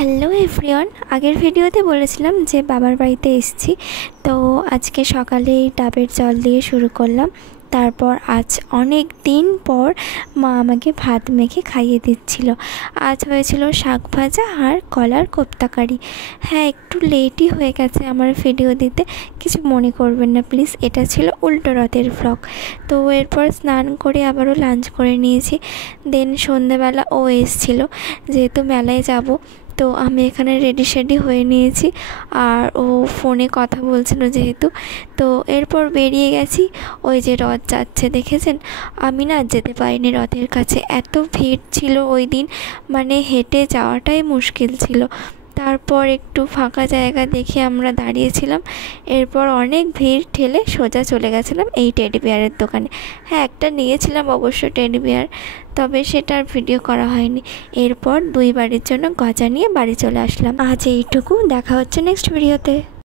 Hello everyone, আগের ভিডিওতে বলেছিলাম যে বাবার বাড়িতে এসেছি। তো আজকে সকালে ডাবের জল দিয়ে শুরু করলাম। তারপর আজ অনেক দিন পর মা আমাকে ভাত মেখে খাইয়ে দিচ্ছিল। আজ হয়েছিল শাক ভাজা আর কলার কোপ্তা কারি। হ্যাঁ, একটু লেটই হয়ে গেছে আমার ভিডিও দিতে, কিছু মনে করবেন না প্লিজ। এটা ছিল উল্টো রথের ভ্লগ। তো এরপর স্নান করে আবারও লাঞ্চ করে নিয়েছি। দেন সন্ধেবেলা ও এসেছিলো, যেহেতু মেলায় যাব। তো আমি এখানে রেডি হয়ে নিয়েছি, আর ও ফোনে কথা বলছিল যেহেতু। তো এরপর বেরিয়ে গেছি। ওই যে রথ যাচ্ছে দেখেছেন। আমি না যেতে পারিনি রথের কাছে, এত ভিড় ছিল ওই দিন, মানে হেঁটে যাওয়াটাই মুশকিল ছিল। তারপর একটু ফাঁকা জায়গা দেখে আমরা দাঁড়িয়েছিলাম। এরপর অনেক ভিড় ঠেলে সোজা চলে গেছিলাম এই টেডি বিয়ারের দোকানে। হ্যাঁ, একটা নিয়েছিলাম অবশ্য টেডি বিয়ার, তবে সেটার ভিডিও করা হয়নি। এরপর 2 বাড়ির জন্য গজা নিয়ে বাড়ি চলে আসলাম। আজ এইটুকু, দেখা হচ্ছে নেক্সট ভিডিওতে।